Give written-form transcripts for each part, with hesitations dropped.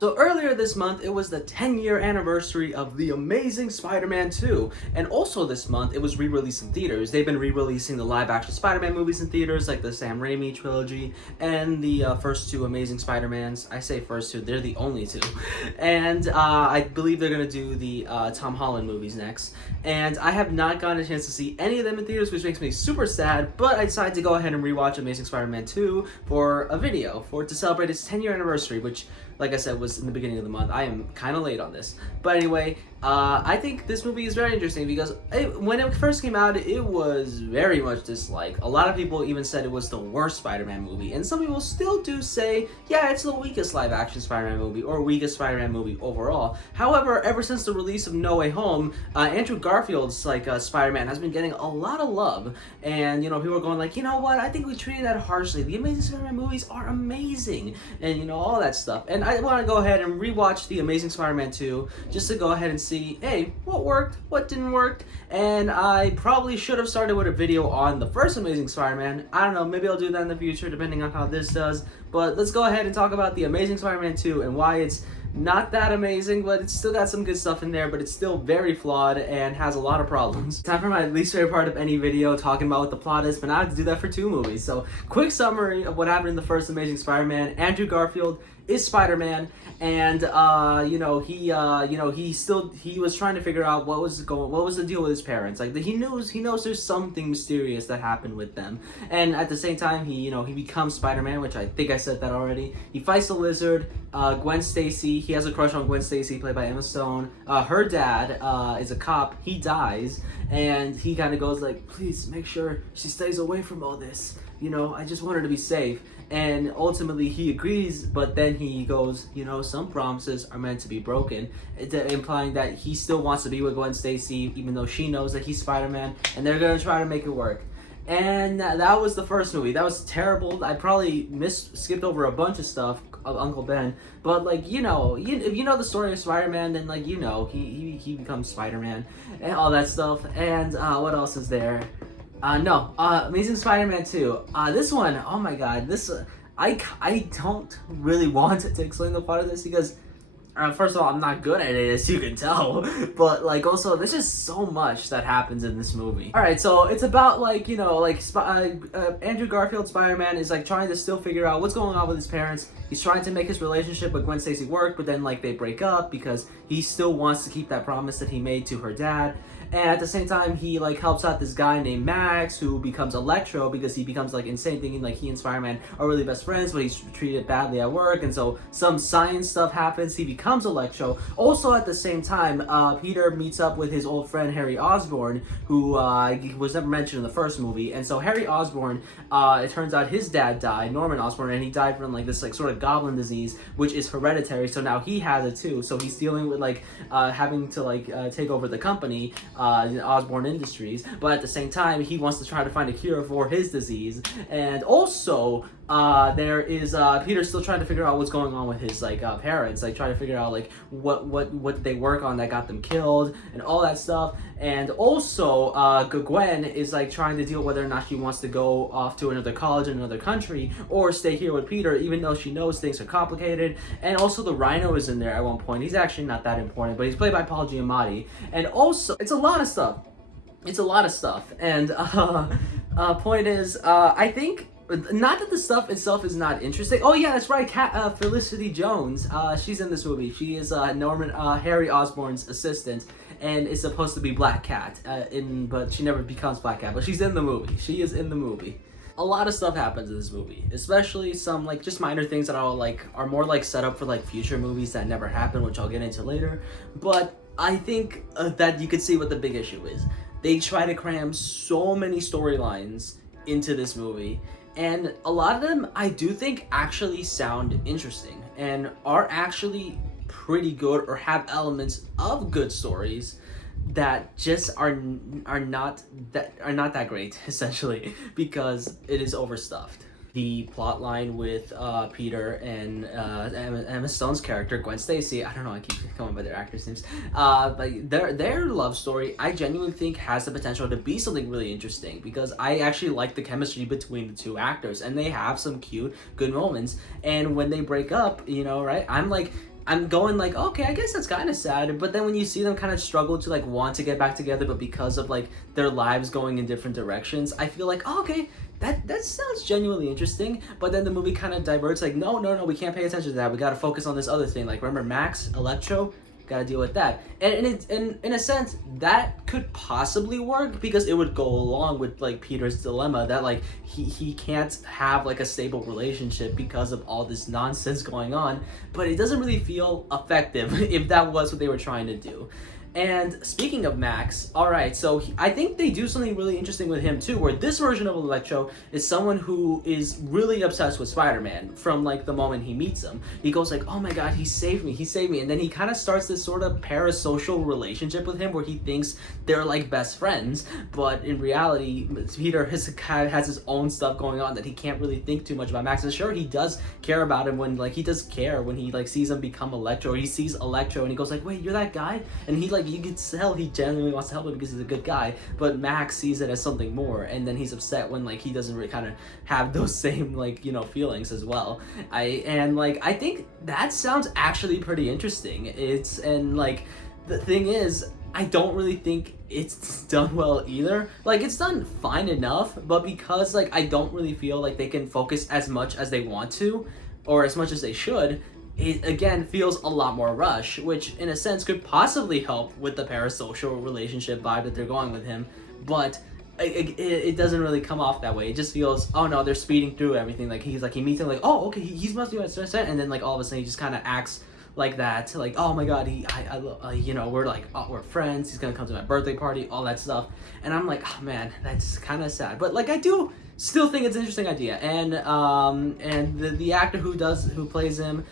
So earlier this month, it was the 10-year anniversary of The Amazing Spider-Man 2, and also this month, it was re-released in theaters. They've been re-releasing the live-action Spider-Man movies in theaters, like the Sam Raimi trilogy, and the first two Amazing Spider-Mans. I say first two, they're the only two. And I believe they're gonna do the Tom Holland movies next. And I have not gotten a chance to see any of them in theaters, which makes me super sad, but I decided to go ahead and rewatch Amazing Spider-Man 2 for a video, to celebrate its 10-year anniversary, which, like I said, was in the beginning of the month. I am kind of late on this. But anyway, I think this movie is very interesting because when it first came out, it was very much disliked. A lot of people even said it was the worst Spider-Man movie. And some people still do say, yeah, it's the weakest live-action Spider-Man movie or weakest Spider-Man movie overall. However, ever since the release of No Way Home, Andrew Garfield's Spider-Man has been getting a lot of love. And, people are going like, you know what, I think we treated that harshly. The Amazing Spider-Man movies are amazing. And, all that stuff. And I want to go ahead and rewatch The Amazing Spider-Man 2 just to go ahead and see, hey, what worked, what didn't work. And I probably should have started with a video on the first Amazing Spider-Man. I don't know, maybe I'll do that in the future depending on how this does. But let's go ahead and talk about The Amazing Spider-Man 2 and why it's not that amazing, but it's still got some good stuff in there, but it's still very flawed and has a lot of problems. Time for my least favorite part of any video, talking about what the plot is, but now I have to do that for two movies. So, quick summary of what happened in the first Amazing Spider-Man. Andrew Garfield is Spider-Man, and he was trying to figure out what was the deal with his parents. Like he knows there's something mysterious that happened with them, and at the same time he becomes Spider-Man, which I think I said that already. He fights the Lizard, Gwen Stacy. He has a crush on Gwen Stacy, played by Emma Stone. Her dad is a cop. He dies, and he kind of goes like, please make sure she stays away from all this. I just want her to be safe. And ultimately he agrees, but then he goes, some promises are meant to be broken, implying that he still wants to be with Gwen Stacy, even though she knows that he's Spider-Man, and they're going to try to make it work. And that was the first movie. That was terrible. I probably skipped over a bunch of stuff of Uncle Ben, but if you know the story of Spider-Man, then he becomes Spider-Man and all that stuff. And what else is there? Amazing Spider-Man 2. This one, oh my god, I don't really want to explain the plot of this because, first of all, I'm not good at it, as you can tell, but, also, there's just so much that happens in this movie. Alright, so it's about, Andrew Garfield Spider-Man is, trying to still figure out what's going on with his parents. He's trying to make his relationship with Gwen Stacy work, but then, they break up because he still wants to keep that promise that he made to her dad. And at the same time, he helps out this guy named Max, who becomes Electro because he becomes insane, thinking he and Spider-Man are really best friends, but he's treated badly at work, and so some science stuff happens. He becomes Electro. Also, at the same time, Peter meets up with his old friend Harry Osborn, who was never mentioned in the first movie. And so Harry Osborn, it turns out his dad died, Norman Osborn, and he died from this sort of goblin disease, which is hereditary. So now he has it too. So he's dealing with having to take over the company. Osborn Industries, but at the same time he wants to try to find a cure for his disease. And also there is Peter still trying to figure out what's going on with his parents, trying to figure out what did they work on that got them killed and all that stuff. And also Gwen is trying to deal whether or not she wants to go off to another college in another country or stay here with Peter, even though she knows things are complicated. And also the Rhino is in there at one point. He's actually not that important, but he's played by Paul Giamatti. And also it's a lot of stuff. And point is, I think, not that the stuff itself is not interesting. Oh yeah, that's right. Felicity Jones. She's in this movie. She is Harry Osborn's assistant, and is supposed to be Black Cat. But she never becomes Black Cat. But she's in the movie. She is in the movie. A lot of stuff happens in this movie, especially some just minor things that are more set up for future movies that never happen, which I'll get into later. But I think that you could see what the big issue is. They try to cram so many storylines into this movie, and a lot of them I do think actually sound interesting and are actually pretty good or have elements of good stories that just are not that great, essentially, because it is overstuffed. The plot line with Peter and Emma Stone's character, Gwen Stacy, I don't know, I keep going by their actors' names, but their love story, I genuinely think has the potential to be something really interesting, because I actually like the chemistry between the two actors, and they have some cute, good moments, and when they break up, right, I'm going like, okay, I guess that's kind of sad. But then when you see them kind of struggle to like want to get back together, but because of like their lives going in different directions, I feel like, oh, okay, that sounds genuinely interesting. But then the movie kind of diverts, like, no, we can't pay attention to that. We got to focus on this other thing. Like, remember Max, Electro? Got to deal with that. And in a sense, that could possibly work because it would go along with like Peter's dilemma that like he can't have like a stable relationship because of all this nonsense going on. But it doesn't really feel effective if that was what they were trying to do. And speaking of Max, all right, so I think they do something really interesting with him too, where this version of Electro is someone who is really obsessed with Spider-Man from like the moment he meets him. He goes like, oh my god, he saved me, and then he kind of starts this sort of parasocial relationship with him where he thinks they're like best friends, but in reality, Peter has his own stuff going on that he can't really think too much about Max. And sure, he does care about him when like he does care when he like sees him become Electro, or he sees Electro and he goes like, wait, you're that guy? And he like, you can tell he genuinely wants to help him because he's a good guy, but Max sees it as something more, and then he's upset when like he doesn't really kind of have those same like, you know, feelings as well. I think that sounds actually pretty interesting. And like the thing is, I don't really think it's done well either. Like, it's done fine enough, but because like I don't really feel like they can focus as much as they want to, or as much as they should, it again feels a lot more rush, which in a sense could possibly help with the parasocial relationship vibe that they're going with him, but it doesn't really come off that way. It just feels, oh no, they're speeding through everything. Like he meets him like, oh okay, he must be and then like all of a sudden he just kind of acts like that, like, oh my god, you know, we're like, oh, we're friends, he's gonna come to my birthday party, all that stuff, and I'm like, oh man, that's kind of sad. But like I do still think it's an interesting idea, and the actor who plays him,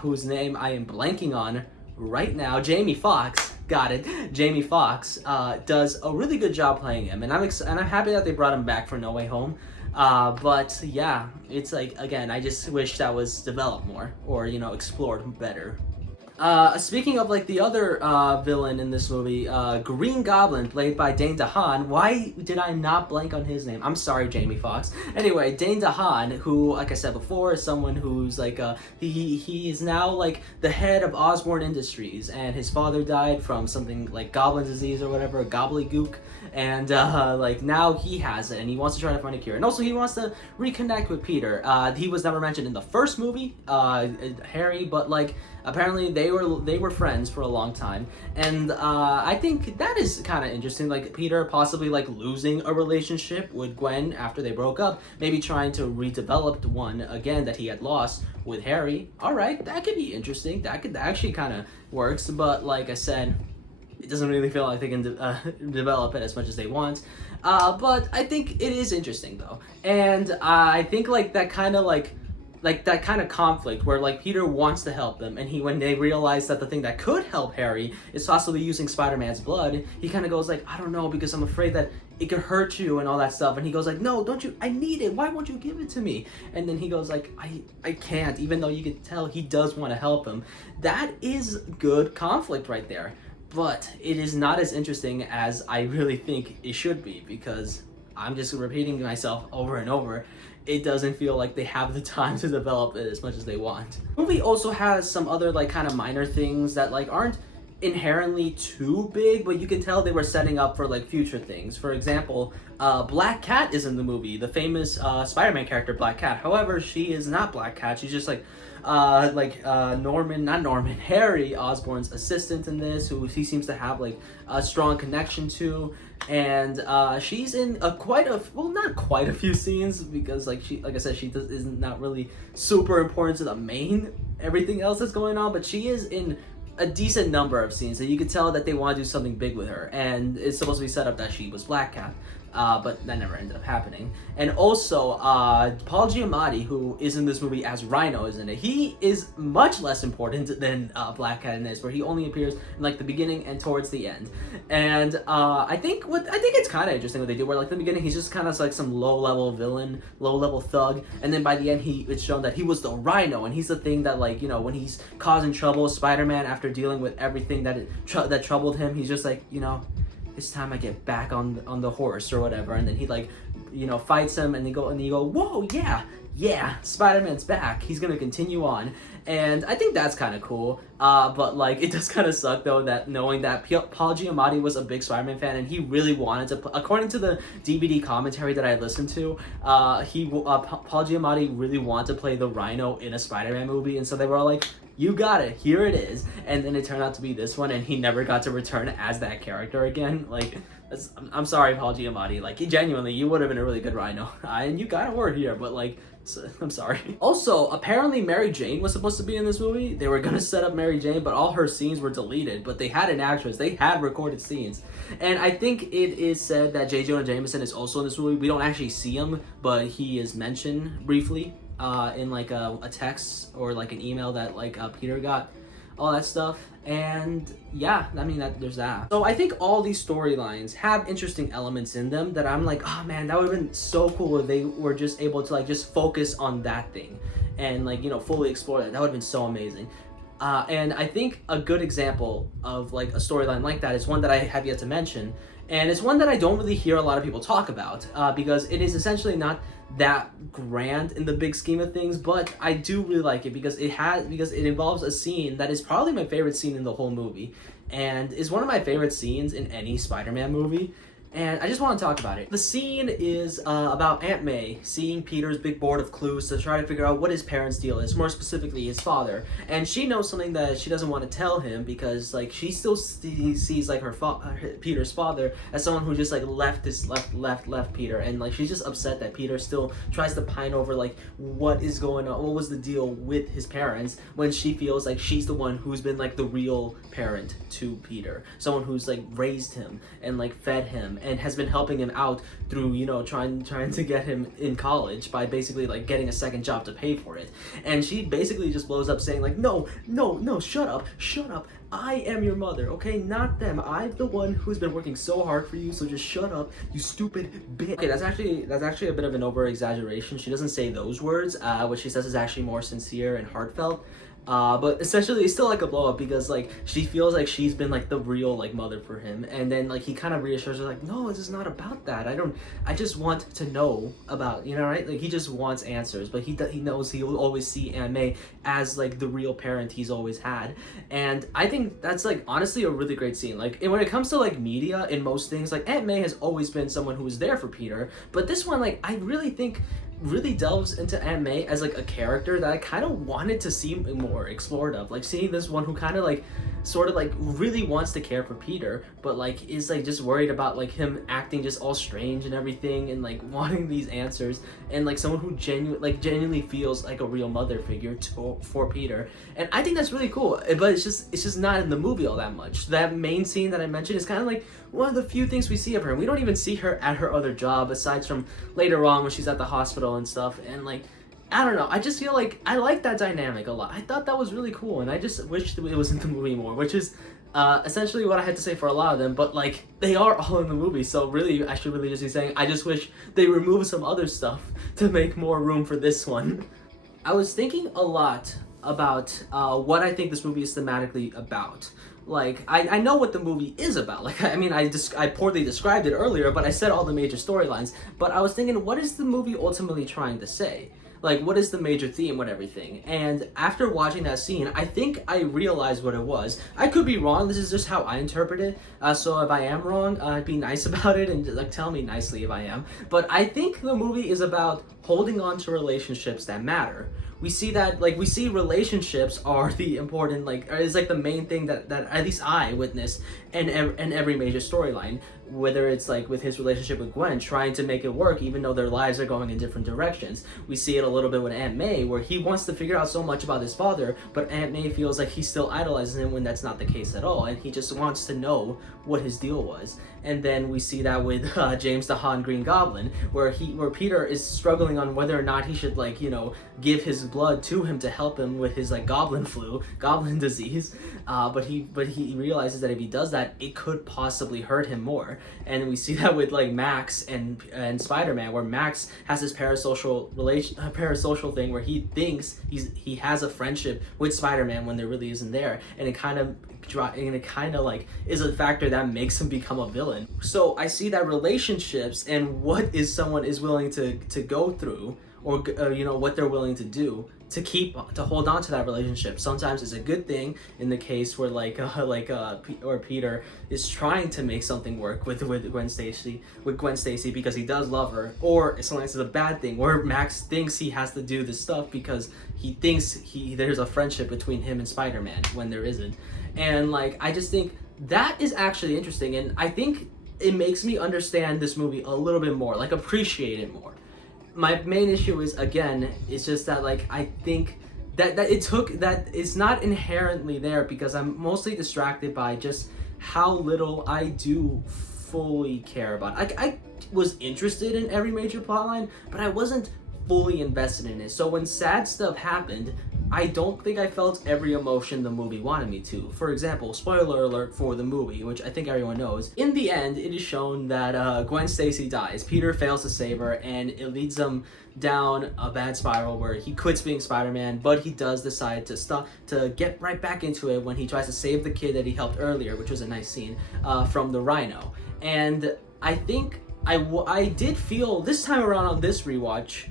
whose name I am blanking on right now, Jamie Foxx, got it, Jamie Foxx, does a really good job playing him, and I'm happy that they brought him back for No Way Home. But yeah, it's like, again, I just wish that was developed more, or, you know, explored better. Speaking of like the other villain in this movie, Green Goblin, played by Dane DeHaan. Why did I not blank on his name? I'm sorry, Jamie Foxx. Anyway, Dane DeHaan, who, like I said before, is someone who's like he is now like the head of Osborn Industries, and his father died from something like goblin disease or whatever, gobbledygook, and like now he has it, and he wants to try to find a cure, and also he wants to reconnect with Peter. He was never mentioned in the first movie, Harry, but like apparently they were friends for a long time, and I think that is kind of interesting. Like Peter possibly like losing a relationship with Gwen after they broke up, maybe trying to redevelop the one again that he had lost with Harry. All right, that could be interesting. That actually kind of works, but like I said, it doesn't really feel like they can develop it as much as they want. But I think it is interesting though, and I think like that kind of conflict where like Peter wants to help them, and when they realize that the thing that could help Harry is possibly using Spider-Man's blood, he kind of goes like, I don't know, because I'm afraid that it could hurt you and all that stuff, and he goes like, no, don't you, I need it, why won't you give it to me? And then he goes like, I can't, even though you can tell he does want to help him. That is good conflict right there, but it is not as interesting as I really think it should be, because I'm just repeating myself over and over. It doesn't feel like they have the time to develop it as much as they want. The movie also has some other like kind of minor things that like aren't inherently too big, but you can tell they were setting up for like future things. For example, Black Cat is in the movie, the famous Spider-Man character Black Cat. However, she is not Black Cat. She's just like Harry Osborn's assistant in this, who he seems to have like a strong connection to, and she's in not quite a few scenes, because like I said, she is not really super important to the main everything else that's going on, but she is in a decent number of scenes, and you can tell that they want to do something big with her, and it's supposed to be set up that she was Black Cat. But that never ended up happening. And also, Paul Giamatti, who is in this movie as Rhino, is in it. He is much less important than Black Cat in this, where he only appears in like the beginning and towards the end. And I think it's kind of interesting what they do, where like in the beginning he's just kind of like some low-level villain, low-level thug, and then by the end it's shown that he was the Rhino, and he's the thing that, like, you know, when he's causing trouble, Spider-Man, after dealing with everything that troubled him, he's just like, you know, it's time I get back on the horse or whatever, and then he like, you know, fights him, and you go, whoa, yeah, yeah, Spider-Man's back. He's gonna continue on. And I think that's kind of cool. But like, it does kind of suck though that knowing that Paul Giamatti was a big Spider-Man fan and he really wanted to. According to the DVD commentary that I listened to, Paul Giamatti really wanted to play the Rhino in a Spider-Man movie, and so they were all like, "You got it. Here it is." And then it turned out to be this one, and he never got to return as that character again. Like, I'm sorry, Paul Giamatti. Like, genuinely, you would have been a really good Rhino, and you got a word here, but like. So, I'm sorry. Also, apparently Mary Jane was supposed to be in this movie. They were gonna set up Mary Jane, but all her scenes were deleted. But they had an actress. They had recorded scenes. And I think it is said that J. Jonah Jameson is also in this movie. We don't actually see him, but he is mentioned briefly in like a text or like an email that like Peter got. All that stuff. And yeah, I mean, there's that. So I think all these storylines have interesting elements in them that I'm like, oh man, that would have been so cool if they were just able to like just focus on that thing and like, you know, fully explore that. That would have been so amazing. And I think a good example of like a storyline like that is one that I have yet to mention, and it's one that I don't really hear a lot of people talk about because it is essentially not that grand in the big scheme of things, but I do really like it because it involves a scene that is probably my favorite scene in the whole movie, and is one of my favorite scenes in any Spider-Man movie. And I just want to talk about it. The scene is about Aunt May seeing Peter's big board of clues to try to figure out what his parents' deal is, more specifically his father. And she knows something that she doesn't want to tell him because like she still sees like Peter's father as someone who just like left Peter, and like she's just upset that Peter still tries to pine over like what is going on, what was the deal with his parents, when she feels like she's the one who's been like the real parent to Peter, someone who's like raised him and like fed him and has been helping him out through, you know, trying to get him in college by basically like getting a second job to pay for it. And she basically just blows up saying like, no, shut up, I am your mother, okay, not them. I'm the one who's been working so hard for you, so just shut up, you stupid bitch. Okay, that's actually a bit of an over exaggeration. She doesn't say those words. What she says is actually more sincere and heartfelt. But essentially it's still like a blow up because like she feels like she's been like the real like mother for him, and then like he kind of reassures her like, no, this is not about that. I just want to know about, you know, right? Like he just wants answers, but he knows he will always see Aunt May as like the real parent he's always had. And I think that's like honestly a really great scene. Like, and when it comes to like media in most things, like Aunt May has always been someone who was there for Peter, but this one, like, I really think really delves into Aunt May as like a character that I kind of wanted to see more explored of, like seeing this one who kind of like sort of like really wants to care for Peter, but like is like just worried about like him acting just all strange and everything, and like wanting these answers, and like someone who genuinely feels like a real mother figure for Peter. And I think that's really cool, but it's just not in the movie all that much. That main scene that I mentioned is kind of like one of the few things we see of her, and we don't even see her at her other job aside from later on when she's at the hospital and stuff. And like, I don't know, I just feel like I like that dynamic a lot. I thought that was really cool, and I just wish it was in the movie more, which is essentially what I had to say for a lot of them. But like, they are all in the movie, so really I should really just be saying I just wish they removed some other stuff to make more room for this one. I was thinking a lot about what I think this movie is thematically about. Like, I know what the movie is about. Like, I mean, I poorly described it earlier, but I said all the major storylines. But I was thinking, what is the movie ultimately trying to say? Like, what is the major theme with everything? And after watching that scene, I think I realized what it was. I could be wrong. This is just how I interpret it. So if I am wrong, be nice about it and like tell me nicely if I am. But I think the movie is about holding on to relationships that matter. We see that, like, we see relationships are the important, like, is like the main thing that at least I witness in every major storyline. Whether it's like with his relationship with Gwen, trying to make it work even though their lives are going in different directions. We see it a little bit with Aunt May, where he wants to figure out so much about his father, but Aunt May feels like he still idolizes him when that's not the case at all, and he just wants to know what his deal was. And then we see that with James the Han Green Goblin, where Peter is struggling on whether or not he should, like, you know, give his blood to him to help him with his like goblin disease, but he realizes that if he does that, it could possibly hurt him more. And we see that with like Max and Spider-Man, where Max has this parasocial thing where he thinks he has a friendship with Spider-Man when there really isn't there, and it kind of like is a factor that makes him become a villain. So I see that relationships and what is someone is willing to go through, or what they're willing to do to hold on to that relationship. Sometimes it's a good thing in the case where Peter is trying to make something work with Gwen Stacy because he does love her, or sometimes it's a bad thing where Max thinks he has to do this stuff because he thinks there's a friendship between him and Spider-Man when there isn't. And I just think that is actually interesting, and I think it makes me understand this movie a little bit more, appreciate it more. My main issue is, again, it's just that I think that it's not inherently there because I'm mostly distracted by just how little I do fully care about. I was interested in every major plotline, but I wasn't fully invested in it. So when sad stuff happened, I don't think I felt every emotion the movie wanted me to. For example, spoiler alert for the movie, which I think everyone knows. In the end, it is shown that Gwen Stacy dies. Peter fails to save her, and it leads him down a bad spiral where he quits being Spider-Man, but he does decide to get right back into it when he tries to save the kid that he helped earlier, which was a nice scene, from the Rhino. And I think I did feel this time around on this rewatch.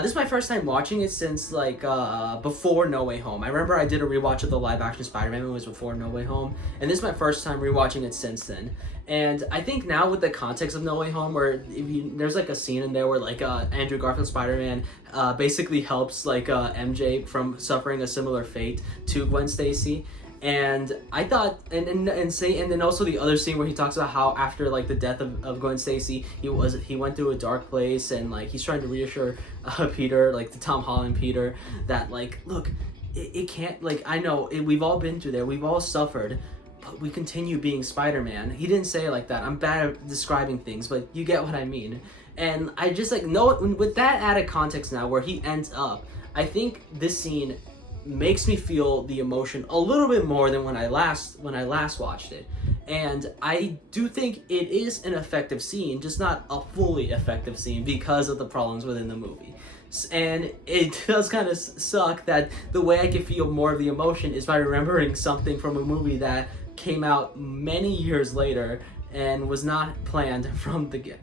This is my first time watching it since before No Way Home. I remember I did a rewatch of the live action Spider-Man movies before No Way Home, and this is my first time rewatching it since then. And I think now with the context of No Way Home, where there's a scene in there where Andrew Garfield Spider-Man basically helps MJ from suffering a similar fate to Gwen Stacy. And I thought, and then also the other scene where he talks about how after the death of Gwen Stacy, he went through a dark place, and he's trying to reassure Peter, the Tom Holland Peter, that look, it can't, I know we've all been through there, we've all suffered, but we continue being Spider-Man. He didn't say it like that. I'm bad at describing things, but you get what I mean. And I just know with that added context now where he ends up, I think this scene makes me feel the emotion a little bit more than when I last watched it. And I do think it is an effective scene, just not a fully effective scene because of the problems within the movie. And it does kind of suck that the way I can feel more of the emotion is by remembering something from a movie that came out many years later and was not planned from the get,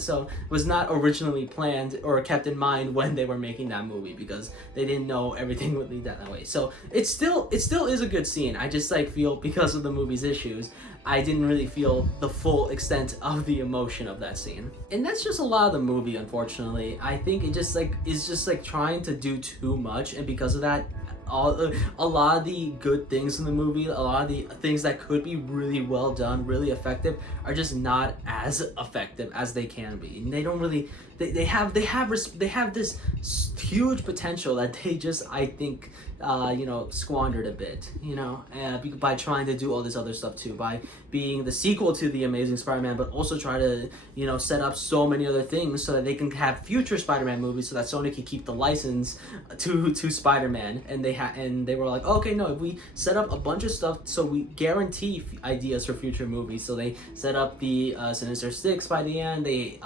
so was not originally planned or kept in mind when they were making that movie because they didn't know everything would lead that way. So it still is a good scene. I just feel because of the movie's issues, I didn't really feel the full extent of the emotion of that scene. And that's just a lot of the movie, unfortunately. I think it just is just trying to do too much, and because of that, a lot of the good things in the movie, a lot of the things that could be really well done, really effective, are just not as effective as they can be. And they don't really, they have this huge potential that they just, I think, squandered a bit, by trying to do all this other stuff too, by being the sequel to The Amazing Spider-Man, but also try to, set up so many other things so that they can have future Spider-Man movies so that Sony can keep the license to Spider-Man. And they were like, okay, no, if we set up a bunch of stuff so we guarantee ideas for future movies. So they set up the Sinister Six by the end. They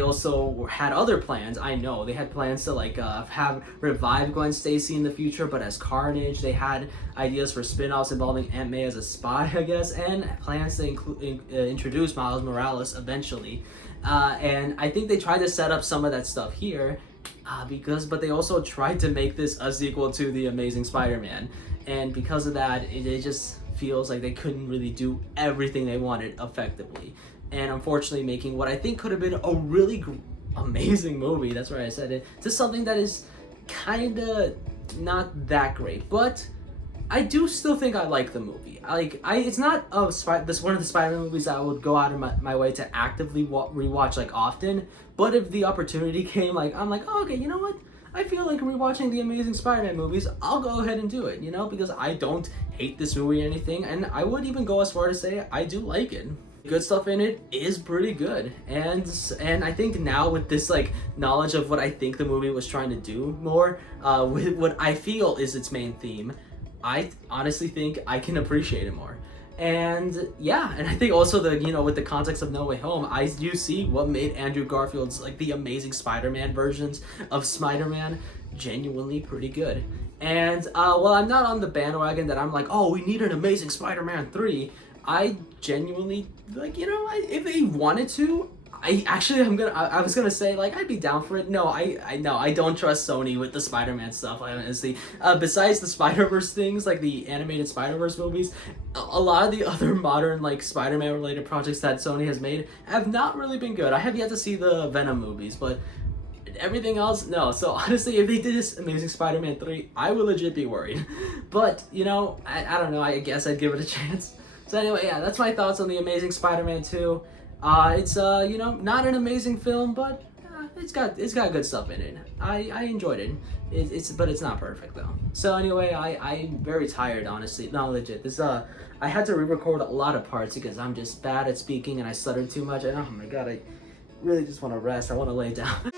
also had other plans. I know they had plans to have revive Gwen Stacy in the future, but as Carnage. They had ideas for spin-offs involving Aunt May as a spy, I guess, and plans to introduce Miles Morales eventually. And I think they tried to set up some of that stuff here, but they also tried to make this a sequel to The Amazing Spider-Man, and because of that, it just feels like they couldn't really do everything they wanted effectively, and unfortunately making what I think could have been a really amazing movie, that's where I said it, to something that is kind of not that great. But I do still think I like the movie. It's not one of the Spider-Man movies that I would go out of my way to actively rewatch often. But if the opportunity came, I'm like, oh, okay, you know what? I feel like rewatching the Amazing Spider-Man movies. I'll go ahead and do it, because I don't hate this movie or anything, and I would even go as far to say I do like it. Good stuff in it is pretty good, and I think now with this knowledge of what I think the movie was trying to do more, with what I feel is its main theme, I honestly think I can appreciate it more. And yeah, and I think also with the context of No Way Home, I do see what made Andrew Garfield's the Amazing Spider-Man versions of Spider-Man genuinely pretty good. And while I'm not on the bandwagon that I'm oh, we need an Amazing Spider-Man 3, I genuinely if they wanted to, I was gonna say like I'd be down for it. No, I don't trust Sony with the Spider-Man stuff. I honestly, besides the Spider-Verse things like the animated Spider-Verse movies, a lot of the other modern like Spider-Man related projects that Sony has made have not really been good. I have yet to see the Venom movies, but everything else, no. So honestly, if they did this Amazing Spider-Man 3, I would legit be worried. But you know, I don't know. I guess I'd give it a chance. So anyway, yeah, that's my thoughts on the Amazing Spider-Man 2. It's you know, not an amazing film, but it's got good stuff in it. I enjoyed it. But it's not perfect though. So anyway, I'm very tired, honestly. No, legit. This I had to re-record a lot of parts because I'm just bad at speaking and I stuttered too much. And oh my god, I really just want to rest. I want to lay down.